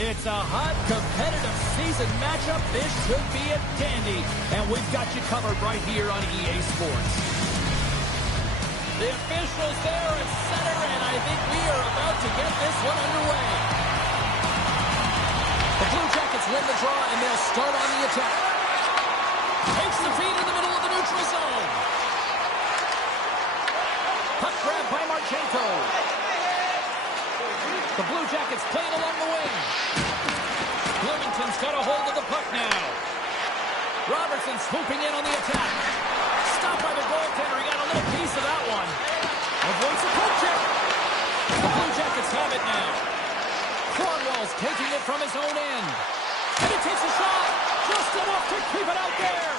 It's a hot, competitive season matchup. This should be a dandy. And we've got you covered right here on EA Sports. The officials there at center, and I think we are about to get this one underway. The Blue Jackets win the draw, and they'll start on the attack. Takes the feed in the middle of the neutral zone. Puck grab by Marchenko. The Blue Jackets play it along the wing. Bloomington's got a hold of the puck now. Robertson swooping in on the attack. Stopped by the goaltender. He got a little piece of that one. Avoids the poke check. The Blue Jackets have it now. Cronwall's taking it from his own end. And he takes a shot. Just enough to keep it out there.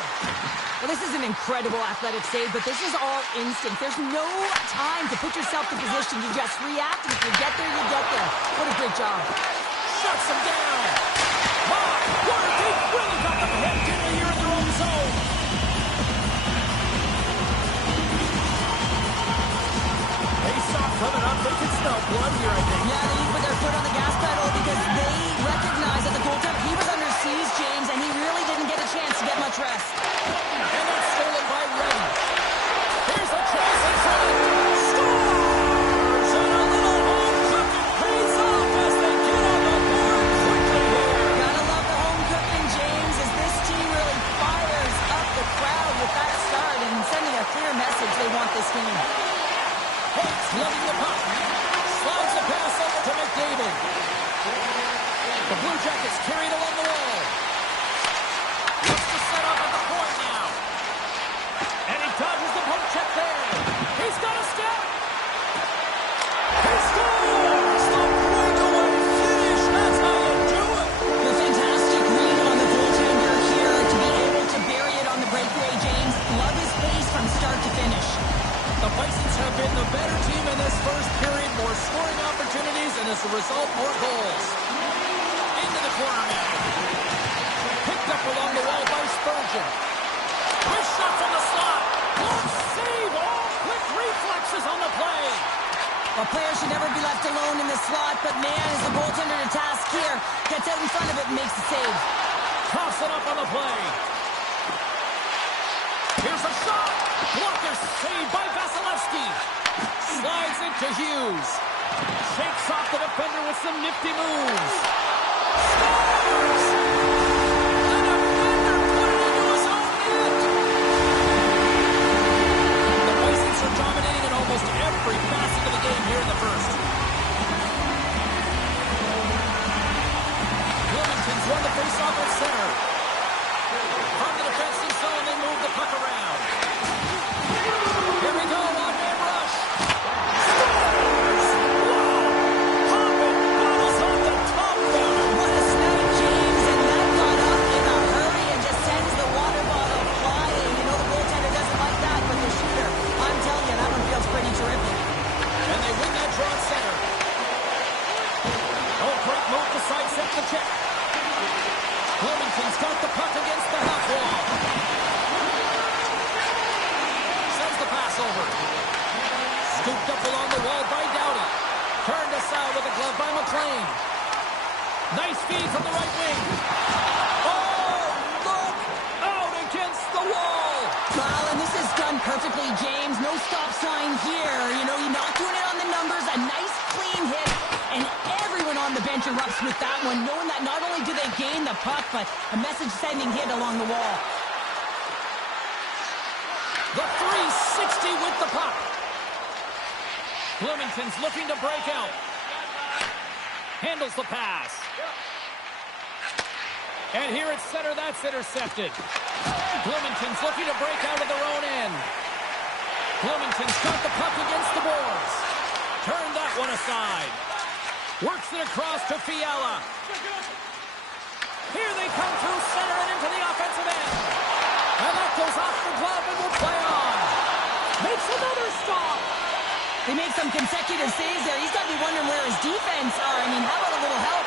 Well, this is an incredible athletic save, but this is all instinct. There's no time to put yourself in position. You just react, and if you get there, you get there. What a great job. Shuts him down. My word, they really got them hemmed in here in their own zone. Face-off coming up. They can smell blood here, I think. Yeah, they need to put their foot on the gas pedal because they recognize that the goaltender, he was under siege, James, and he really didn't get a chance to get much rest. And that's stolen by Reddy. Here's a chance in front. Scores! And a little home cooking pays off as they get on the board quickly here. Gotta love the home cooking, James, as this team really fires up the crowd with that start and sending a clear message they want this game. Holtz loving the puck. Slides the pass over to McDavid. The Blue Jackets carried along the wall. Looks to set up at the point now. And he dodges the poke check there. He's got a step. He scores! The breakaway finish. That's how you do it. The fantastic read on the goaltender here to be able to bury it on the breakaway, James. Love his pace from start to finish. The Bisons have been the better team in this first period. More scoring opportunities, and as a result, more goals. Into the corner now. Picked up along the wall by Spurgeon. Quick shot from the slot. Block save. All quick reflexes on the play. A player should never be left alone in the slot, but man, is the goaltender to task here. Gets out in front of it and makes the save. Toss it up on the play. Here's a shot. Blocker saved by Vasilevsky. Slides it to Hughes. Shakes off the defender with some nifty moves. Scores! The defender put it into his own net. The Bisons are dominating in almost every facet of the game here in the first. Bloomington's won the faceoff at center. From the defensive zone, they move the puck around. Here we go, one-man rush. Scores! Wow! Hopping bottles off the top corner. What a snap, James, and that got up in a hurry and just sends the water bottle flying. You know the goaltender doesn't like that, but the shooter, I'm telling you, that one feels pretty terrific. And they win that draw at center. Oh, great move to sidestep the check. Bloomington's got the puck against the half wall. Sends the pass over. Scooped up along the wall by Doughty. Turned aside with a glove by McLean. Nice feed from the right wing. Oh, look! Out against the wall! Ballin, this is done perfectly, James. No stop sign here. You know, you're not doing it on the numbers. A nice, clean hit. And everyone on the bench erupts with that one, knowing that not only do they gain the puck, but a message-sending hit along the wall. The 360 with the puck. Bloomington's looking to break out. Handles the pass. And here at center, that's intercepted. Bloomington's looking to break out of their own end. Bloomington's got the puck against the boards. Turned that one aside. Works it across to Fiala. Here they come through center and into the offensive end. And that goes off the glove and will play on. Makes another stop. They made some consecutive saves there. He's got to be wondering where his defense are. I mean, how about a little help?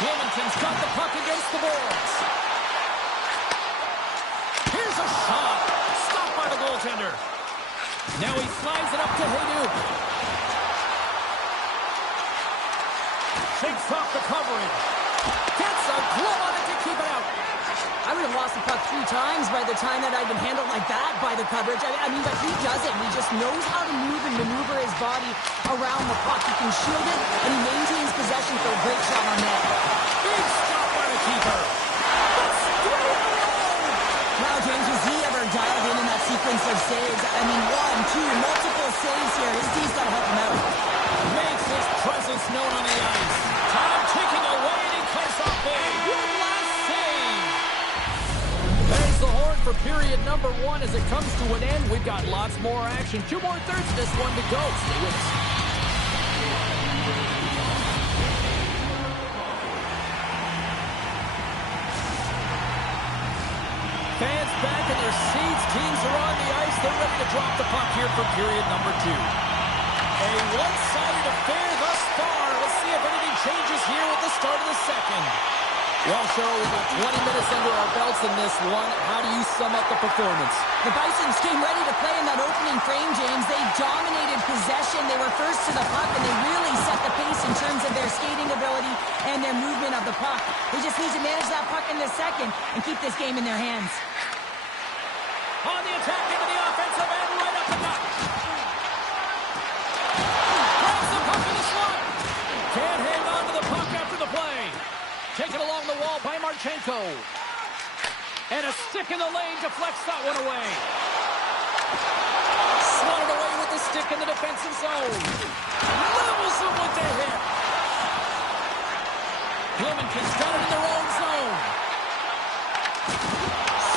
Bloomington's got the puck against the boards. Here's a shot. Stopped by the goaltender. Now he slides it up to Hayduk. Shakes off the coverage. times by the time that I've been handled like that by the coverage. I mean, but he doesn't. He just knows how to move and maneuver his body around the puck. He can shield it, and he maintains possession for a great shot on net. Big stop by the keeper. That's 3 in a row. Wow, James, was he ever dialed in that sequence of saves? I mean, 1, 2, multiple saves here. His team's got to help him out. Makes his presence known on the ice. Time ticking away, and he comes off big. One last save. There's the horn for period number 1 as it comes to an end. We've got lots more action. 2 more thirds of this one to go. Stay with us. Fans back in their seats. Teams are on the ice. They're ready to drop the puck here for period number 2. A one-sided affair thus far. Let's see if anything changes here with the start of the second. Well, Cheryl, we've got 20 minutes under our belts in this one. How do you sum up the performance? The Bisons came ready to play in that opening frame, James. They dominated possession. They were first to the puck, and they really set the pace in terms of their skating ability and their movement of the puck. They just need to manage that puck in the second and keep this game in their hands. On the attack into the offensive end, right up the gut. Grabs the puck in the slot. Can't hang on to the puck after the play. Taken along the wall by Marchenko. And a stick in the lane deflects that one away. Swatted away with the stick in the defensive zone. Levels him with the hit. Bloomington's got it in their own zone.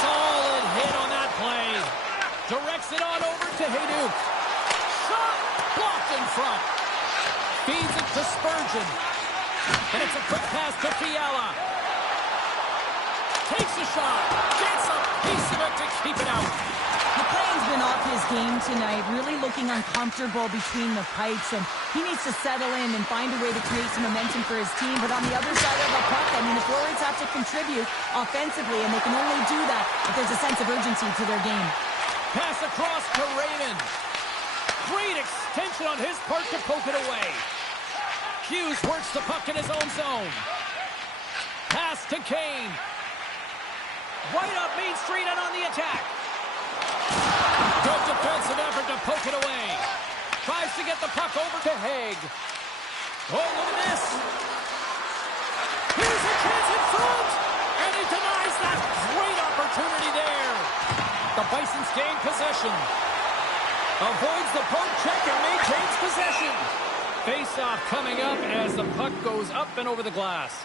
Solid hit on that play. Directs it on over to Hayduk. Shot blocked in front. Feeds it to Spurgeon. And it's a quick pass to Fiala. Takes a shot. Gets a piece of it to keep it out. McLean's been off his game tonight, really looking uncomfortable between the pipes, and he needs to settle in and find a way to create some momentum for his team. But on the other side of the puck, I mean, the forwards have to contribute offensively, and they can only do that if there's a sense of urgency to their game. Pass across to Raymond. Great extension on his part to poke it away. Hughes works the puck in his own zone. Pass to Kane. Right up Main Street and on the attack. Good defensive effort to poke it away. Tries to get the puck over to Haig. Oh, look at this. Here's a chance in front. And he denies that great opportunity there. The Bisons gain possession. Avoids the poke check and maintains possession. Face-off coming up as the puck goes up and over the glass.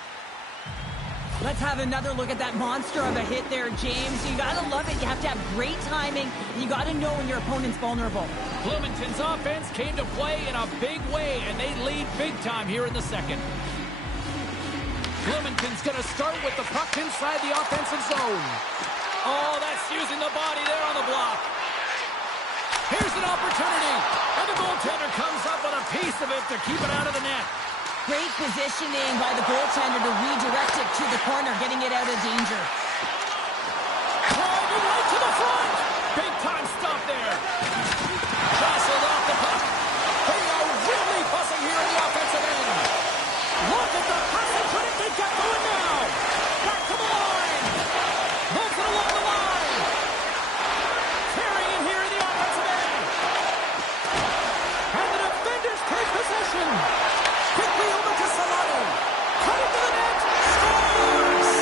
Let's have another look at that monster of a hit there, James. You gotta love it. You have to have great timing. You gotta know when your opponent's vulnerable. Bloomington's offense came to play in a big way, and they lead big time here in the second. Bloomington's gonna start with the puck inside the offensive zone. Oh, that's using the body there on the block. Here's an opportunity, and the goaltender comes up with a piece of it to keep it out of the net. Great positioning by the goaltender to redirect it to the corner, getting it out of danger. Driving right to the front. Big time stop there. Jostled off the puck. They are really buzzing here in the offensive end. Look at the passing credit they got going now. Back to the line. Moves it along the line. Carrying it here in the offensive end. And the defenders take possession. Quickly over to Solano. Cutting to the net. Scores!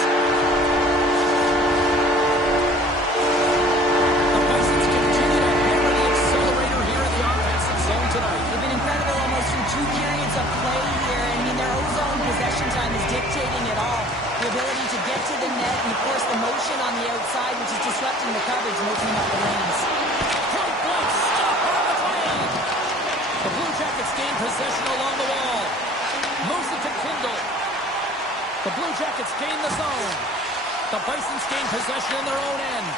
The Bisons continue to hammer the accelerator here in the offensive zone tonight. They've been incredible almost through 2 periods of play here. I mean, their own possession time is dictating it all. The ability to get to the net and, of course, the motion on the outside, which is disrupting the coverage and opening up the lanes. Point blank stop on the play. The Blue Jackets gain possession along the wall. Moves it to Kindle. The Blue Jackets gain the zone. The Bisons gain possession in their own end.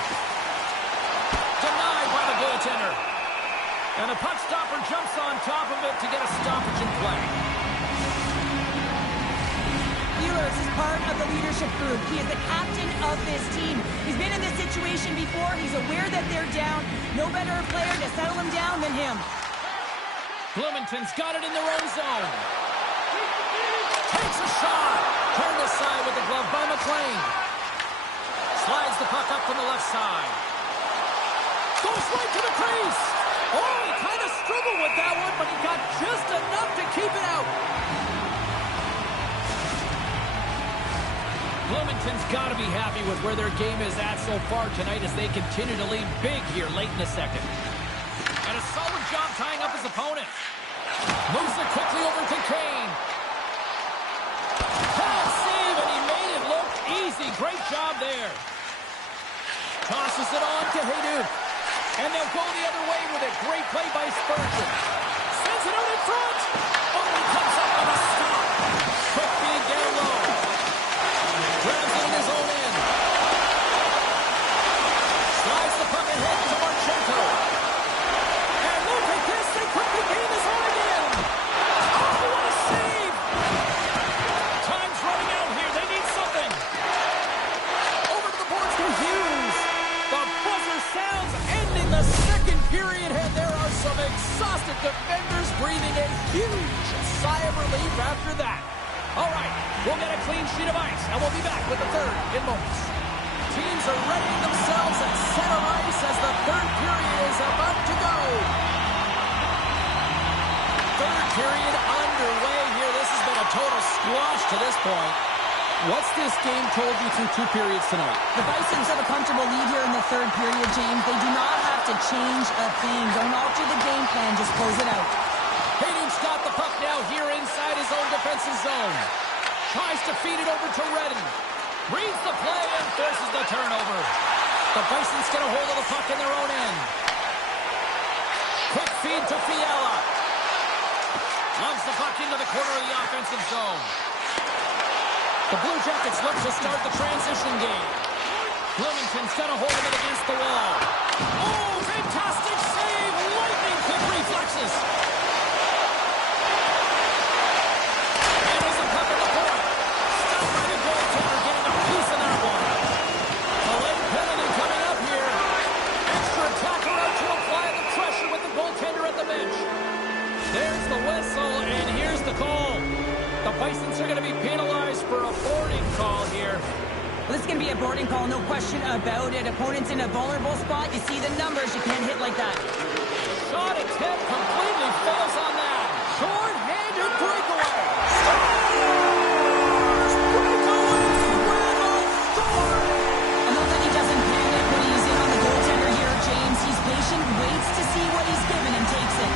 Denied by the goaltender. And the puck stopper jumps on top of it to get a stoppage in play. Ehlers is part of the leadership group. He is the captain of this team. He's been in this situation before. He's aware that they're down. No better player to settle them down than him. Bloomington's got it in their own zone. Takes a shot. Turned aside with the glove by McLean. Slides the puck up from the left side. Goes right to the crease. Oh, he kind of struggled with that one, but he got just enough to keep it out. Bloomington's got to be happy with where their game is at so far tonight as they continue to lead big here late in the second. And a solid job tying up his opponent. Moves it quickly over to Kane. Bad save, and he made it look easy. Great job there. Tosses it on to Hayduk. And they'll go the other way with it. Great play by Spurgeon. Sends it out in front. Oh, he comes up with a stop. Quick feed down low. Grabs it in his own end. Slides the puck ahead to Marchenko. And look at this. They quickly gain this one again. Oh, what a save. Time's running out here. They need something. Over to the boards to Hughes. The buzzer sounds ending the second period, and there are some exhausted defenders breathing a huge sigh of relief after that. All right, we'll get a clean sheet of ice, and we'll be back with the third in moments. Teams are readying themselves at center ice as the third period is about to go. Third period underway here. This has been a total squash to this point. What's this game told you through 2 periods tonight? The Bisons have a comfortable lead here in the third period, James. They do not have to change a thing. Don't alter the game plan. Just close it out. Hayduk's got the puck now here inside his own defensive zone. Tries to feed it over to Redden. Reads the play and forces the turnover. The Bisons get a hold of the puck in their own end. Quick feed to Fiala. Loves the puck into the corner of the offensive zone. The Blue Jackets look to start the transition game. Bloomington's got a hold of it against the wall. Oh, fantastic save! Lightning quick reflexes. And there's a puck at the point. Stopped by the goaltender, getting a piece of that one. A late penalty coming up here. Extra attacker out to apply the pressure with the goaltender at the bench. There's the whistle, and here's the call. The Bisons are going to be penalized for a boarding call here. Well, this is going to be a boarding call, no question about it. Opponent's in a vulnerable spot. You see the numbers. You can't hit like that. Shot attempt completely fails on that. Short-handed breakaway. Stars! Breakaway with a score! I love that he doesn't panic when he's in on the goaltender here, James. He's patient, waits to see what he's given, and takes it.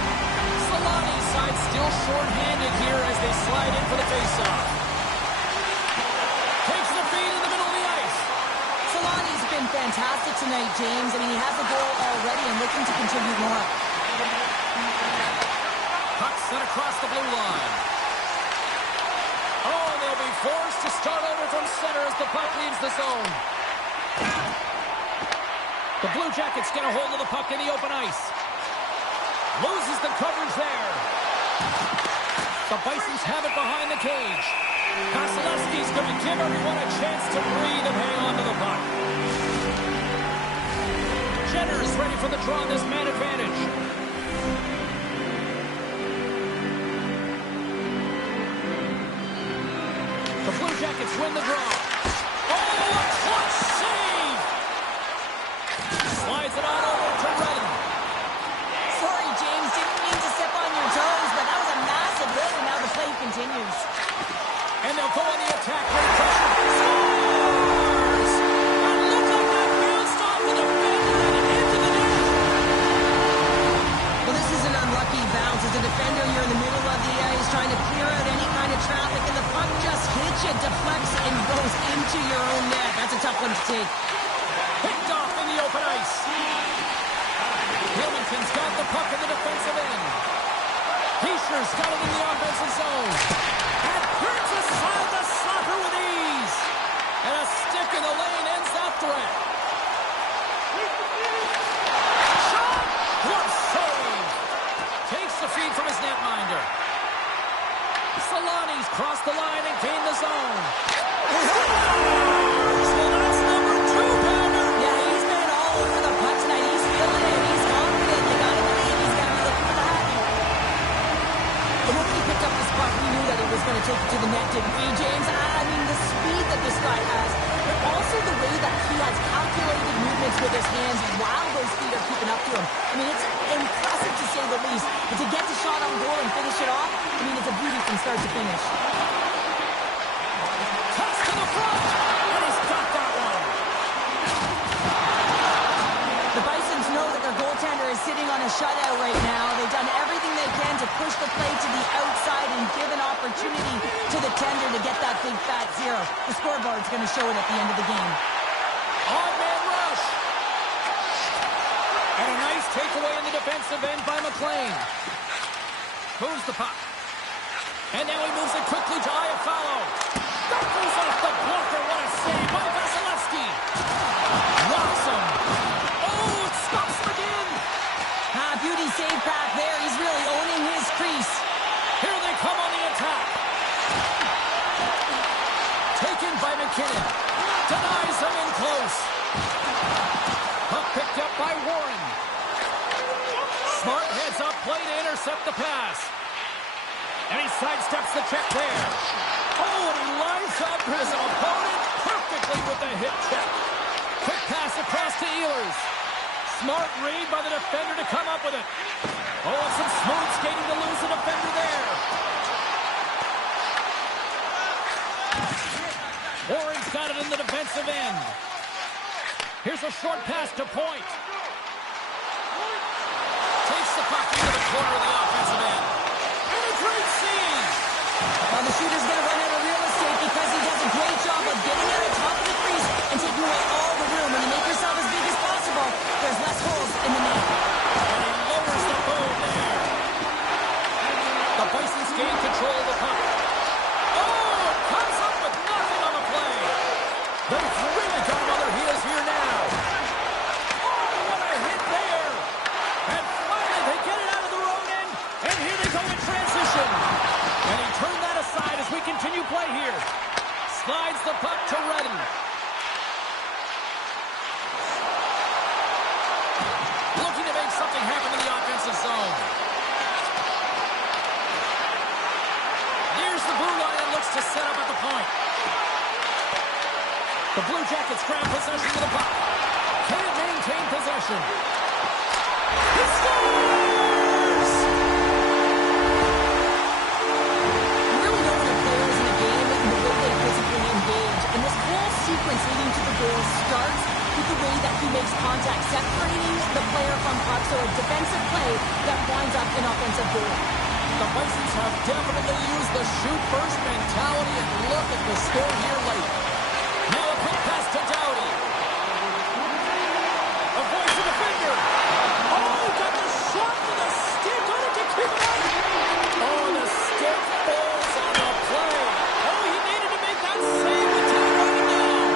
Solani's side still short-handed here as they slide in for the face-off. Takes the feed in the middle of the ice. Solani's been fantastic tonight, James. I mean, he has a goal already and looking to contribute more. Puck sent across the blue line. Oh, and they'll be forced to start over from center as the puck leaves the zone. The Blue Jackets get a hold of the puck in the open ice. Loses the coverage there. The Bisons have it behind the cage. Vasilevsky's going to give everyone a chance to breathe and hang on to the puck. Jenner is ready for the draw on this man advantage. The Blue Jackets win the draw. Oh, a clutch save! Slides it on over to Redden. Sorry, James. Didn't mean to step on your toes, but that was a massive hit, and now the play continues. And they'll go on the attack. Great pressure. Scores! It looked like that bounced off the defender and into the net. Well, this is an unlucky bounce. As a defender, you're in the middle of the ice trying to clear out any kind of traffic, and the puck just hits you, deflects, and goes into your own net. That's a tough one to take. Picked off in the open ice. Bloomington's got the puck in the defensive end. Heischer's got it in the offensive zone. And turns aside the slapper with ease. And a stick in the lane ends that threat. Shot! What save! Takes the feed from his netminder. Solani's crossed the line and gained the zone. Well, that's number 2, Pounder. Yeah, he's been all over the puck tonight. He's feeling it. He's confident. You gotta believe he's gonna be looking for the happy. The moment he picked up this puck, we knew that he was gonna take it to the net, didn't we, James? his hands while those feet are keeping up to him. I mean, it's impressive to say the least. But to get the shot on goal and finish it off, I mean, it's a beauty from start to finish. Toss to the front, and he's got that one. The Bisons know that their goaltender is sitting on a shutout right now. They've done everything they can to push the play to the outside and give an opportunity to the tender to get that big fat zero. The scoreboard's going to show it at the end of the game. On-man rush. And a nice takeaway in the defensive end by McLean. Moves the puck. And now he moves it quickly to Iafallo. That goes off the blocker. What a save by Vasilevsky. Rocks him. Oh, it stops him again. Beauty save back there. He's really owning his crease. Here they come on the attack. Taken by McKinnon. Denies him in close. Puck picked up by Warren. Smart heads up play to intercept the pass. And he sidesteps the check there. Oh, and he lines up his opponent perfectly with the hip check. Quick pass across to Ehlers. Smart read by the defender to come up with it. Oh, and some smooth skating to lose the defender there. Warren's got it in the defensive end. Here's a short pass to Point. Takes the puck into the corner of the offensive end. And a great save. Well, the shooter's going to run out of real estate because he does a great job of getting out of top of the crease and taking away all the room. When you make yourself as big as possible, there's less holes in the net. And he lowers the boom there. The Bisons gain control of the puck. Oh, it comes up with nothing on the play. They've really got him on their heels here now. Oh, what a hit there. And finally they get it out of their own end. And here they go in transition. And he turned that aside as we continue play here. Slides the puck to Redden. Looking to make something happen in the offensive zone. Here's the blue line and looks to set up at the point. The Blue Jackets grab possession of the puck. Can't maintain possession. He scores! You really know when a player is in a game and the way they physically engage. And this whole sequence leading to the goal starts with the way that he makes contact, separating the player from puck, so a defensive play that winds up an offensive goal. The Bisons have definitely used the shoot-first mentality, and look at the score here late. Now a quick pass to Doughty. Avoids the defender. Oh, got the shot with a stick on it to keep it out. Oh, the stick falls on the play. Oh, he needed to make that save with time running down.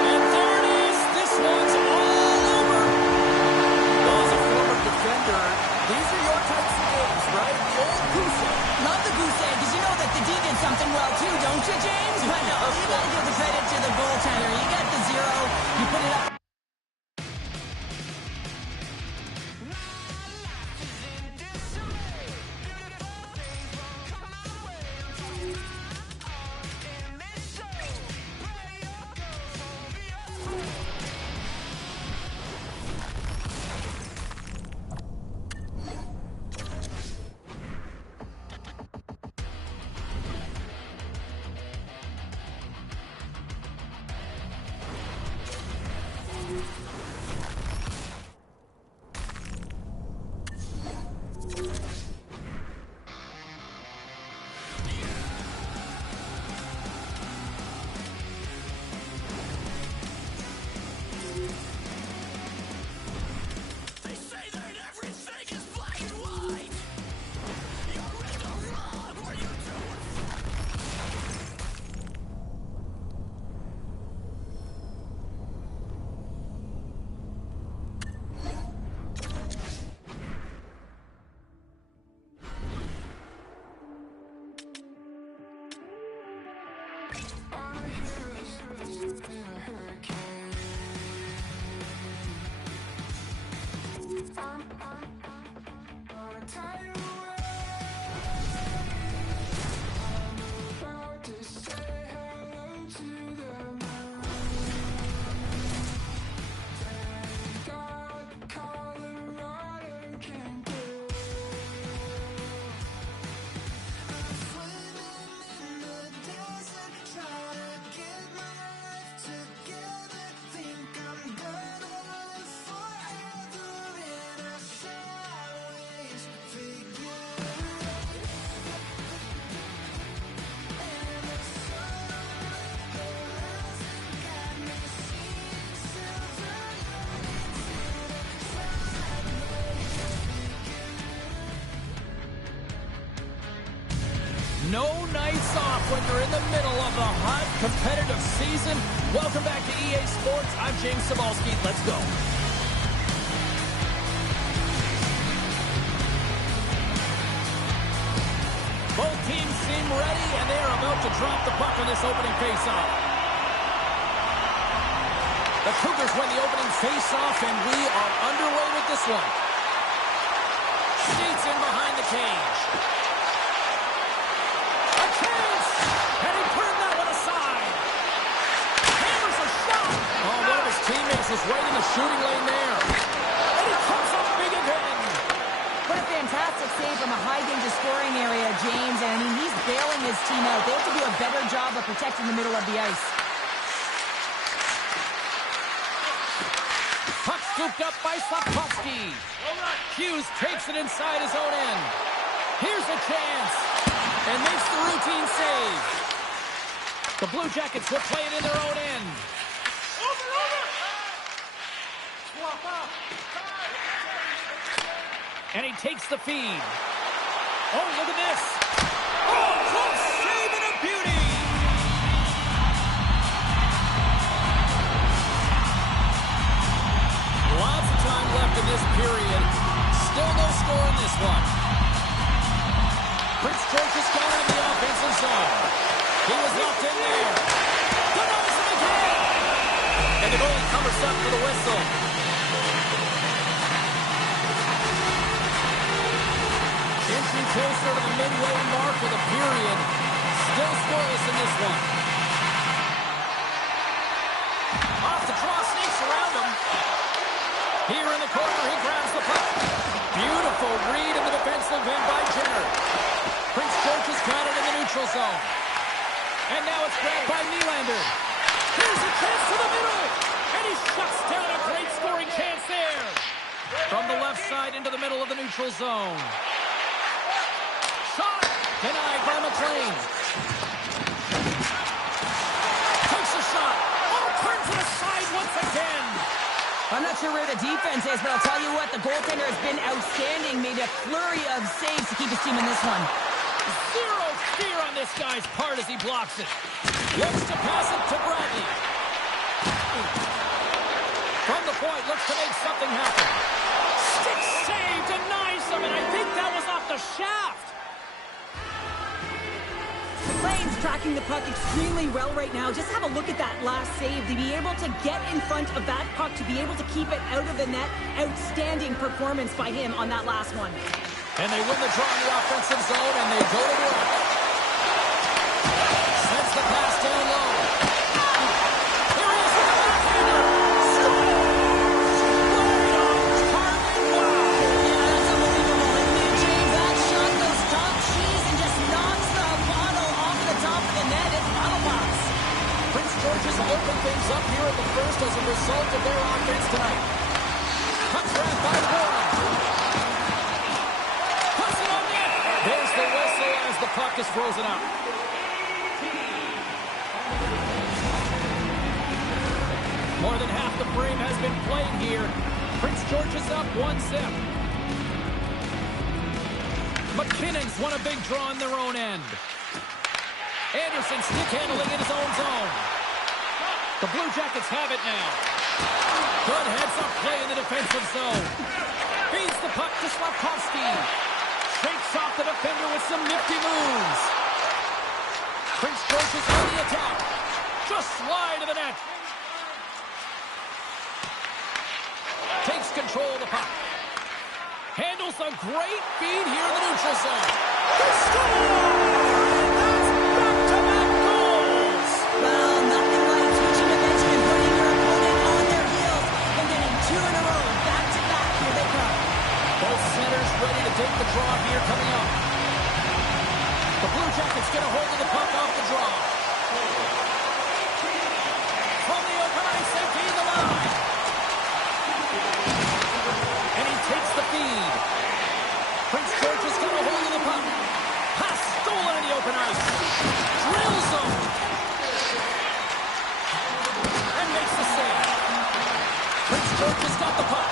And there it is. This one's all over. Well, as a former defender, these are your types of games, right? The old goose egg. Love the goose egg, because you know that the D did something well too, don't you, James? But no, you got to give the credit to the goaltender. You got the zero, you put it up. No nights off when you're in the middle of a hot, competitive season. Welcome back to EA Sports. I'm James Cebulski. Let's go. Both teams seem ready, and they are about to drop the puck on this opening faceoff. The Cougars win the opening faceoff, and we are underway with this one. Skates in behind the cage. A chance! And he turned that one aside. Hammers a shot! Oh, one of his teammates was right in the shooting lane there. And he comes up big again. What a fantastic save from a high-danger scoring area, James. And, I mean, he's bailing his team out. They have to do a better job of protecting the middle of the ice. Puck scooped up by Slafkovsky. Hughes takes it inside his own end. Here's a chance. And makes the routine save. The Blue Jackets will play it in their own end. And he takes the feed. Oh, look at this. Oh, close save and a beauty. Lots of time left in this period. Still no score in this one. Prince George has gone in the offensive zone. He was locked in there. Denies him again. And the goalie covers up for the whistle. Inching closer to the midway mark of the period. Still scoreless in this one. Off the draw, sneaks around him. Here in the corner, he grabs the puck. Beautiful read in the defensive end by Jenner. Prince George has got it in the neutral zone. And now it's grabbed by Nylander. Here's a chance to the middle. And he shuts down a great scoring chance there. From the left side into the middle of the neutral zone. Shot denied by McLean. Takes a shot. Oh, turns it aside once again. I'm not sure where the defense is, but I'll tell you what, the goaltender has been outstanding. Made a flurry of saves to keep his team in this one. Zero fear on this guy's part as he blocks it. Looks to pass it to Bradley. From the point, looks to make something happen. Stick save, denies him, and I think that was off the shaft. McLean's tracking the puck extremely well right now. Just have a look at that last save. To be able to get in front of that puck, to be able to keep it out of the net, outstanding performance by him on that last one. And they win the draw in the offensive zone, and they go to work. Sends the pass down low. Here he is with the backhander. Scores! Right on target. Wow! Yeah, that's unbelievable. And James, that shot goes top cheese and just knocks the bottle off the top of the net. It's bottle box. Prince George has opened things up here at the first as a result of their offense tonight. Puck grabbed by Warren. Puts it on net. There's the whistle as the puck is frozen out. More than half the frame has been played here. Prince George is up 1-0. McKinnon's won a big draw in their own end. Anderson stick handling in his own zone. The Blue Jackets have it now. Good heads-up play in the defensive zone. Feeds the puck to Slafkovsky. Shakes off the defender with some nifty moves. Prince George is on the attack. Just slide to the net. Takes control of the puck. Handles a great feed here in the neutral zone. He scores! That's back-to-back goals! Well, nothing like teaching a benchman, putting your opponent on their heels and getting two in a row. Back-to-back, here they come. Both centers ready to take the draw here coming up. The Blue Jackets get a hold of the puck off the draw. From the open ice, they gain the line. And he takes the feed. Prince George has got a hold of the puck. Pass stolen in the open ice. Drills him. And makes the save. Prince George has got the puck.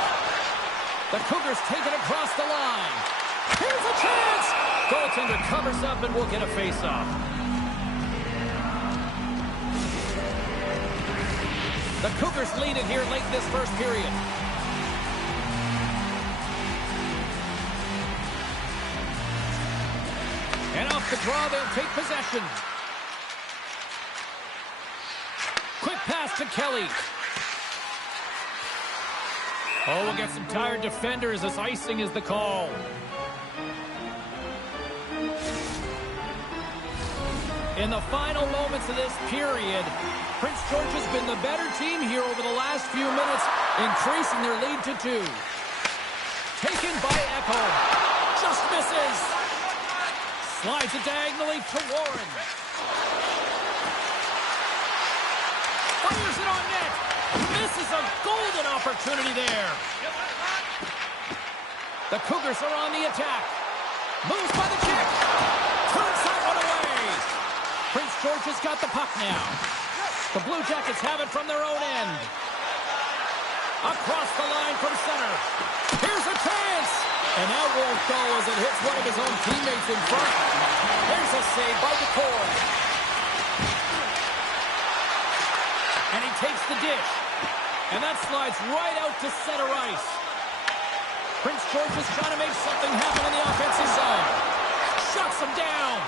The Cougars take it across the line. Here's a chance. Goaltender covers up and we'll get a face-off. The Cougars lead it here late in this first period. And off the draw, they'll take possession. Quick pass to Kelly. Oh, we'll get some tired defenders as icing is the call. In the final moments of this period, Prince George has been the better team here over the last few minutes, increasing their lead to 2. Taken by Echo. Just misses. Slides it diagonally to Warren. Fires it on net. Misses a golden opportunity there. The Cougars are on the attack. Moves by the kick. Turns that one away. Prince George has got the puck now. The Blue Jackets have it from their own end. Across the line from center. Here's a chance. And that won't go as it hits one of his own teammates in front. There's a save by DeCoy. And he takes the dish. And that slides right out to center ice. Prince George is trying to make something happen in the offensive zone. Shuts him down.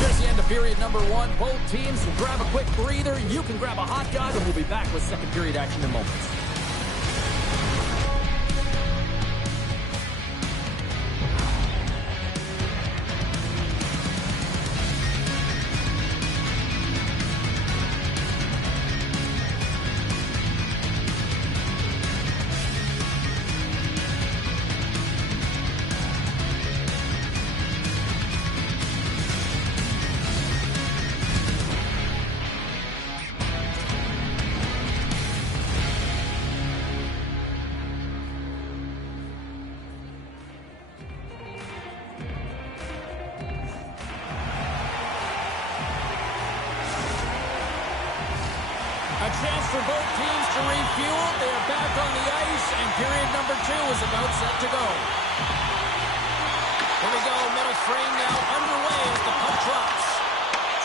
There's the end of period number 1. Both teams will grab a quick breather. You can grab a hot dog, and we'll be back with second period action in moments. A chance for both teams to refuel. They are back on the ice, and period number 2 is about set to go. Here we go, middle frame now underway as the puck drops.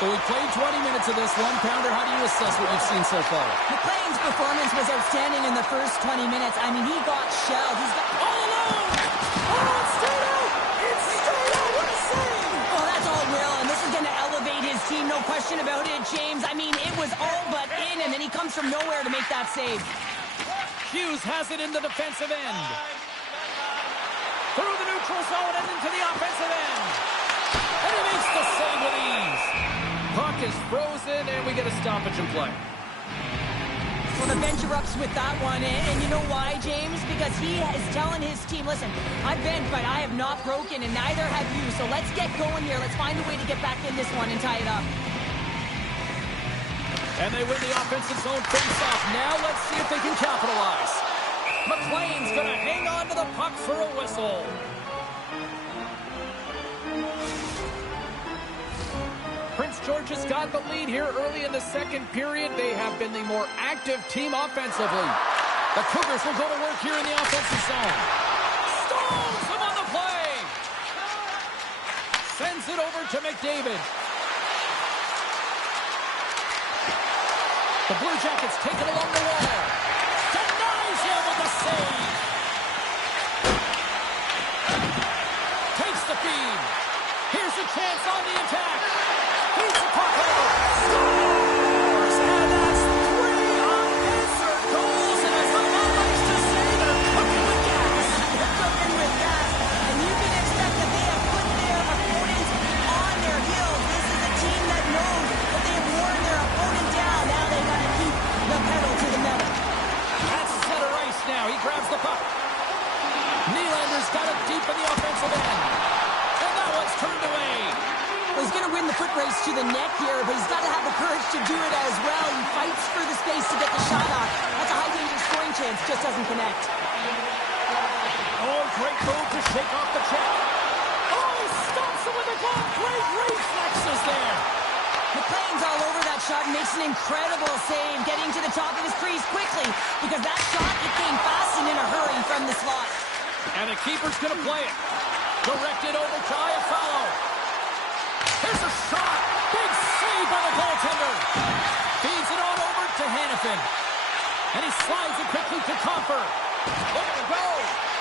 So we played 20 minutes of this one. Pounder, how do you assess what you've seen so far? McLean's performance was outstanding in the first 20 minutes. I mean, he got shelled. He's got all alone. Oh, it's straight out. It's straight out. What a save. Well, that's all Will, and this is going to elevate his team, no question about it, James. I mean, it was all but in, and then he comes from nowhere to make that save. Hughes has it in the defensive end. Through the neutral zone and into the offensive end. And he makes the save with ease. Puck is frozen, and we get a stoppage in play. Well, the bench erupts with that one, and you know why, James? Because he is telling his team, listen, I've been, but I have not broken, and neither have you, so let's get going here. Let's find a way to get back in this one and tie it up. And they win the offensive zone face-off. Now let's see if they can capitalize. McLean's going to hang on to the puck for a whistle. Prince George has got the lead here early in the second period. They have been the more active team offensively. The Cougars will go to work here in the offensive zone. Stalls him on the play. Sends it over to McDavid. The Blue Jackets take it along the wall. Denies him with a save. Takes the feed. Here's a chance on the attack. He's the puck over. Scores! And that's 3 unanswered goals. And as the mom likes to say, they're cooking with gas. They're cooking with gas. And you can expect that they have put their opponents on their heels. This is a team that knows that they have worn their opponent down. Now they've got to keep the pedal to the metal. That's center ice now. He grabs the puck. Nylander's got it deep in the offensive end. And that one's turned away. Well, he's going to win the foot race to the net here, but he's got to have the courage to do it as well. He fights for the space to get the shot off. That's a high-danger scoring chance, just doesn't connect. Oh, great move to shake off the check. Oh, he stops him with a glove. Great reflexes there. McLean's all over that shot. shot and makes an incredible save, getting to the top of his crease quickly, because that shot, it came fast and in a hurry from the slot. And the keeper's going to play it. Directed over to Iafallo. Here's a shot. Big save by the goaltender. Feeds it on over to Hannafin. And he slides it quickly to Comfort. Look at him go.